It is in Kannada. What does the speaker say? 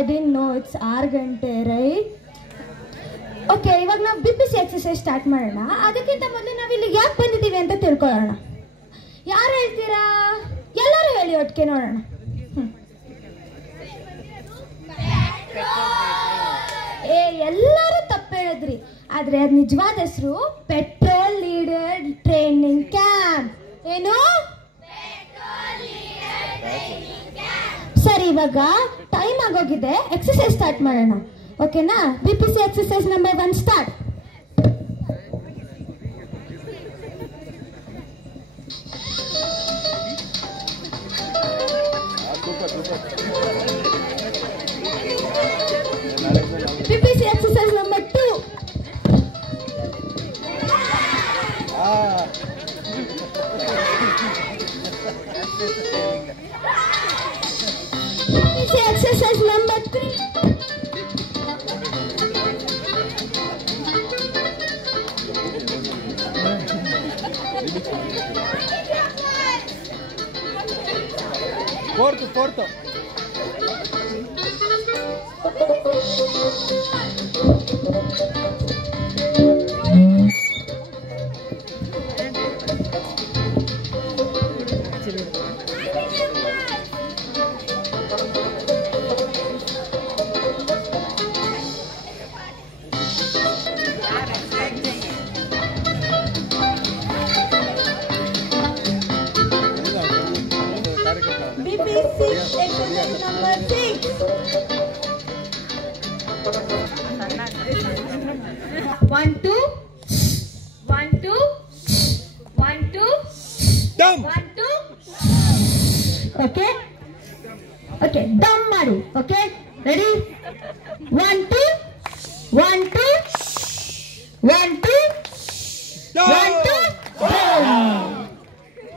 I didn't know it's 6 ಗಂಟೆ, right? ಓಕೆ, ಇವಾಗ ನಾವು BPC ಎಕ್ಸಸೈಸ್ ಸ್ಟಾರ್ಟ್ ಮಾಡೋಣ. ಅದಕ್ಕಿಂತ ಮೊದಲು ನಾವು ಇಲ್ಲಿಗೆ ಯಾಕೆ ಬಂದಿದ್ದೀವಿ ಅಂತ ತಿಳ್ಕೊಳ್ಳೋಣ. ಯಾರು ಹೇಳ್ತೀರಾ? ಎಲ್ಲರೂ ಹೇಳಿ ಒಟ್ಟಿಗೆ ನೋಡೋಣ. ಎಲ್ಲರೂ ತಪ್ಪು ಹೇಳಿದ್ರಿ. ಆದರೆ ಅದು ನಿಜವಾದ ಹೆಸರು ಪೆಟ್ರೋಲ್ ಲೀಡರ್ ಟ್ರೈನಿಂಗ್ ಕ್ಯಾಂಪ್. ಏನು? ಸರಿ, ಇವಾಗ ಟೈಮ್ ಆಗೋಗಿದೆ, ಎಕ್ಸಸೈಸ್ ಸ್ಟಾರ್ಟ್ ಮಾಡೋಣ. ಓಕೆನಾ? BPC exercise number 1 start. BPC exercise number 2. BPC exercise number 3. Fourth. 1 2 1 2 1 2 dum 1 2. Okay, dum ಮಾಡಿ. Okay, ready? 1 2 1 2 1 2